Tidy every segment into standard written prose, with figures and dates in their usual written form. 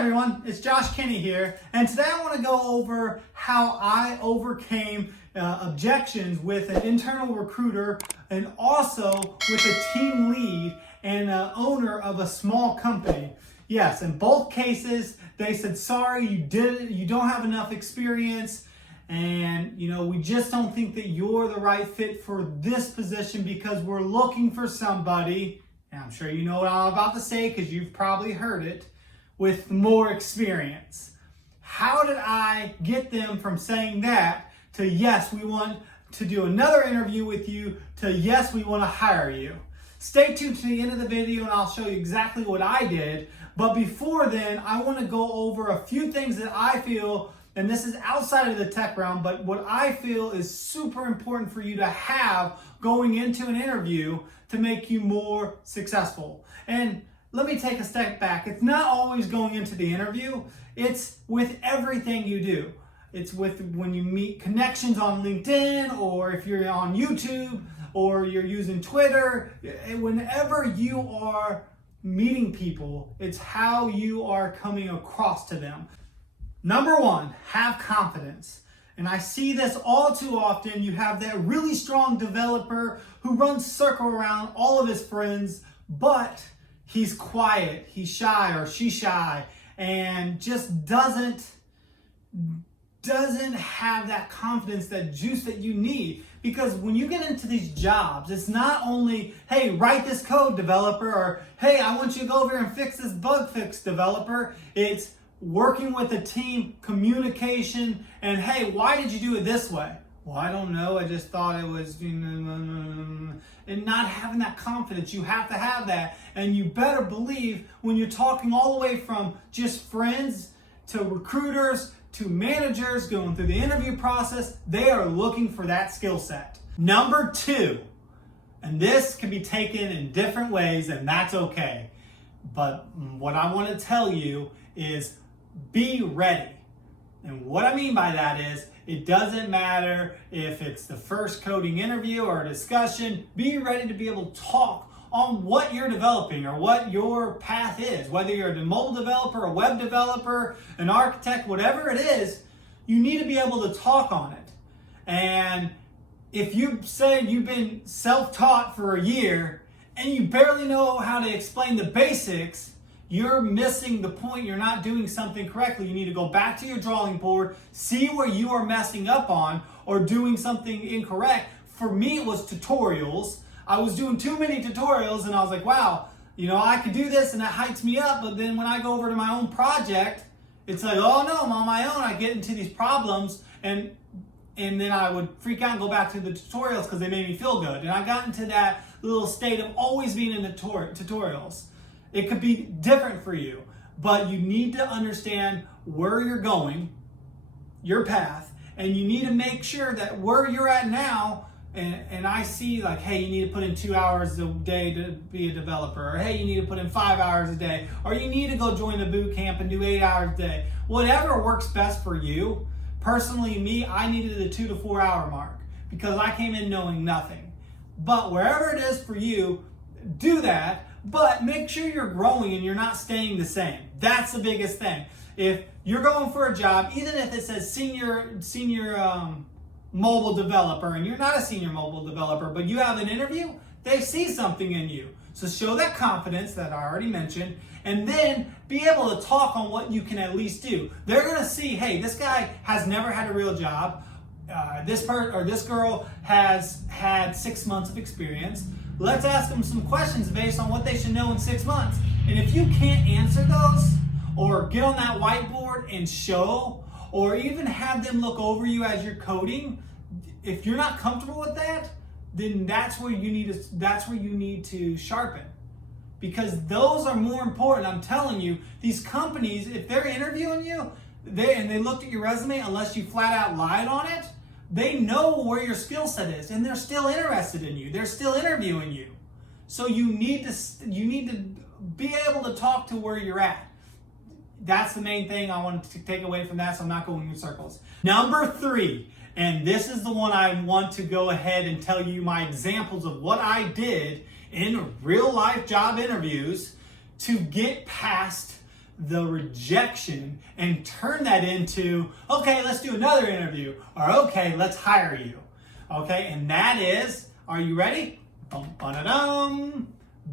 everyone, it's Josh Kinney here, and today I want to go over how I overcame objections with an internal recruiter and also with a team lead and owner of a small company. Yes, in both cases, they said, sorry, you don't have enough experience, and we just don't think that you're the right fit for this position because we're looking for somebody, and I'm sure you know what I'm about to say because you've probably heard it, with more experience. How did I get them from saying that to yes, we want to do another interview with you, to yes, we want to hire you? Stay tuned to the end of the video and I'll show you exactly what I did. But before then, I want to go over a few things that I feel, and this is outside of the tech realm, but what I feel is super important for you to have going into an interview to make you more successful. And let me take a step back. It's not always going into the interview. It's with everything you do. It's with when you meet connections on LinkedIn, or if you're on YouTube, or you're using Twitter. Whenever you are meeting people, it's how you are coming across to them. Number one, have confidence. And I see this all too often. You have that really strong developer who runs circle around all of his friends, but he's quiet, he's shy or she's shy, and just doesn't have that confidence, that juice that you need. Because when you get into these jobs, it's not only, hey, write this code, developer, or hey, I want you to go over here and fix this bug fix, developer. It's working with a team, communication, and hey, why did you do it this way? Well, I don't know, I just thought it was, and not having that confidence. You have to have that, and you better believe when you're talking all the way from just friends to recruiters to managers going through the interview process, they are looking for that skill set. Number two, and this can be taken in different ways, and that's okay, but what I want to tell you is be ready. And what I mean by that is, it doesn't matter if it's the first coding interview or a discussion, be ready to be able to talk on what you're developing or what your path is. Whether you're a mobile developer, a web developer, an architect, whatever it is, you need to be able to talk on it. And if you say you've been self-taught for a year and you barely know how to explain the basics, you're missing the point. You're not doing something correctly. You need to go back to your drawing board, see where you are messing up on or doing something incorrect. For me, it was tutorials. I was doing too many tutorials and I was like, wow, I could do this and that hypes me up. But then when I go over to my own project, it's like, oh no, I'm on my own. I get into these problems and then I would freak out and go back to the tutorials because they made me feel good. And I got into that little state of always being in the tutorials. It could be different for you, but you need to understand where you're going, your path, and you need to make sure that where you're at now, and I see like, hey, you need to put in 2 hours a day to be a developer, or hey, you need to put in 5 hours a day, or you need to go join a boot camp and do 8 hours a day. Whatever works best for you. Personally, me, I needed the 2 to 4 hour mark because I came in knowing nothing. But wherever it is for you, do that. But make sure you're growing and you're not staying the same. That's the biggest thing. If you're going for a job, even if it says senior mobile developer and you're not a senior mobile developer, but you have an interview, they see something in you. So show that confidence that I already mentioned, and then be able to talk on what you can at least do. They're going to see, hey, this guy has never had a real job. This girl has had 6 months of experience. Let's ask them some questions based on what they should know in 6 months. And if you can't answer those, or get on that whiteboard and show, or even have them look over you as you're coding, if you're not comfortable with that, then that's where you need to sharpen. Because those are more important. I'm telling you, these companies, if they're interviewing you, and they looked at your resume, unless you flat out lied on it, they know where your skill set is, and they're still interested in you. They're still interviewing you. So you need to be able to talk to where you're at. That's the main thing I wanted to take away from that, so I'm not going in circles. Number 3, and this is the one I want to go ahead and tell you my examples of what I did in real life job interviews to get past the rejection and turn that into, okay, let's do another interview, or okay, let's hire you. Okay, and that is, are you ready?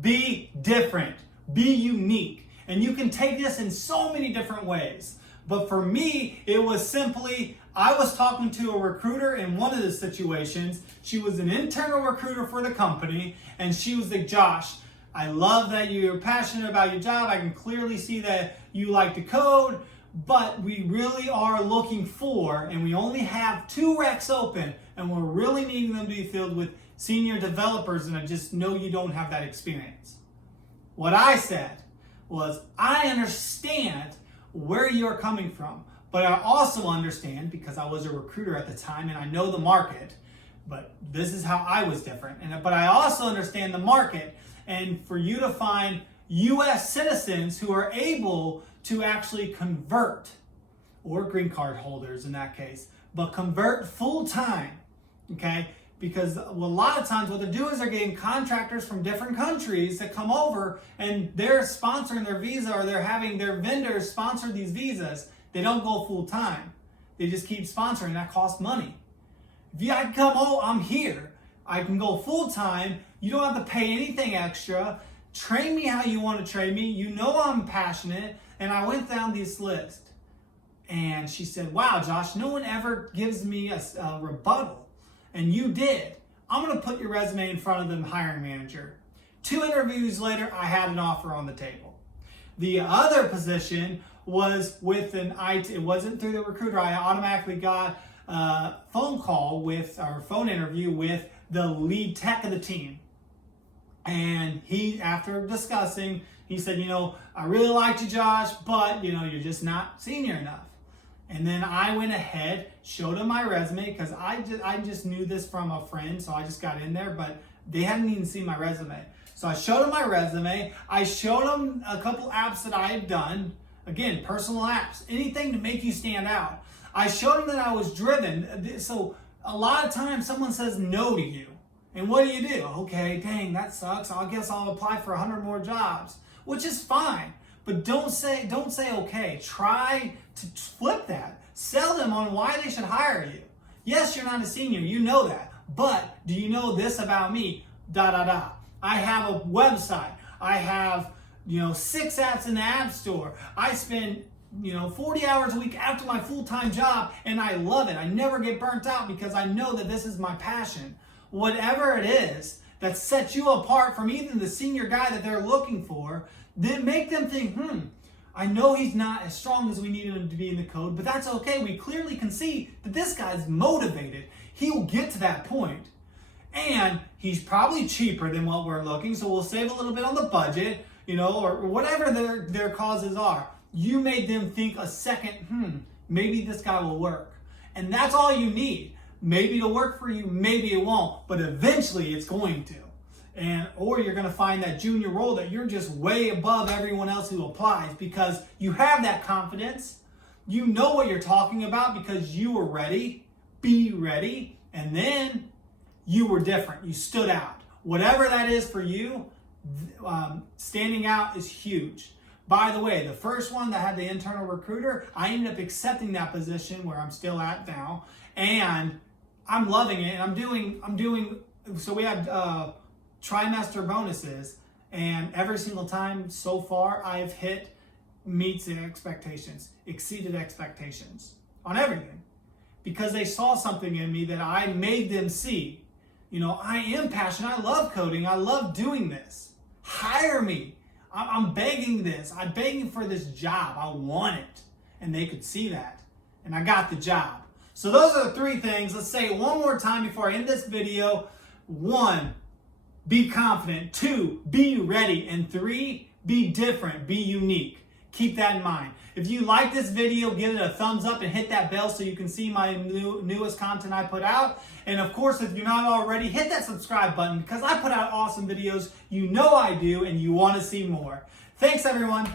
Be different, be unique. And you can take this in so many different ways. But for me, it was simply, I was talking to a recruiter in one of the situations. She was an internal recruiter for the company, and she was like, Josh, I love that you're passionate about your job. I can clearly see that you like to code, but we really are looking for, and we only have 2 recs open, and we're really needing them to be filled with senior developers, and I just know you don't have that experience. What I said was, I understand where you're coming from, but I also understand, because I was a recruiter at the time and I know the market, but this is how I was different. But I also understand the market, and for you to find US citizens who are able to actually convert, or green card holders in that case, but convert full time, okay? Because a lot of times what they're doing is they're getting contractors from different countries that come over and they're sponsoring their visa, or they're having their vendors sponsor these visas. They don't go full time. They just keep sponsoring. That costs money. If I come, oh, I'm here. I can go full time. You don't have to pay anything extra. Train me how you want to train me. You know I'm passionate. And I went down this list. And she said, wow, Josh, no one ever gives me a rebuttal. And you did. I'm going to put your resume in front of the hiring manager. 2 interviews later, I had an offer on the table. The other position was with an IT. It wasn't through the recruiter. I automatically got a phone call with, or phone interview with the lead tech of the team. And he, after discussing, he said, I really liked you, Josh, but, you're just not senior enough. And then I went ahead, showed him my resume, because I just knew this from a friend, so I just got in there, but they hadn't even seen my resume. So I showed him my resume. I showed him a couple apps that I had done. Again, personal apps, anything to make you stand out. I showed him that I was driven. So a lot of times someone says no to you. And what do? Okay, dang, that sucks. I guess I'll apply for 100 more jobs, which is fine. But don't say okay. Try to flip that. Sell them on why they should hire you. Yes, you're not a senior. You know that. But do you know this about me? I have a website. I have, 6 apps in the App Store. I spend, 40 hours a week after my full-time job, and I love it. I never get burnt out because I know that this is my passion. Whatever it is that sets you apart from even the senior guy that they're looking for, then make them think, I know he's not as strong as we need him to be in the code, but that's okay. We clearly can see that this guy's motivated. He'll get to that point. And he's probably cheaper than what we're looking, so we'll save a little bit on the budget, or whatever their causes are. You made them think a second, maybe this guy will work. And that's all you need. Maybe it'll work for you, maybe it won't, but eventually it's going to. Or you're going to find that junior role that you're just way above everyone else who applies, because you have that confidence. You know what you're talking about because you were ready. Be ready. And then you were different. You stood out. Whatever that is for you, standing out is huge. By the way, the first one that had the internal recruiter, I ended up accepting that position where I'm still at now, and I'm loving it. And I'm doing. So we had trimester bonuses, and every single time so far I've meets the expectations, exceeded expectations on everything, because they saw something in me that I made them see. I am passionate. I love coding. I love doing this. Hire me. I'm begging this. I'm begging for this job. I want it. And they could see that. And I got the job. So those are the 3 things. Let's say it one more time before I end this video. 1, be confident. 2, be ready. And 3, be different. Be unique. Keep that in mind. If you like this video, give it a thumbs up and hit that bell so you can see my newest content I put out. And of course, if you're not already, hit that subscribe button, because I put out awesome videos. You know I do, and you want to see more. Thanks, everyone.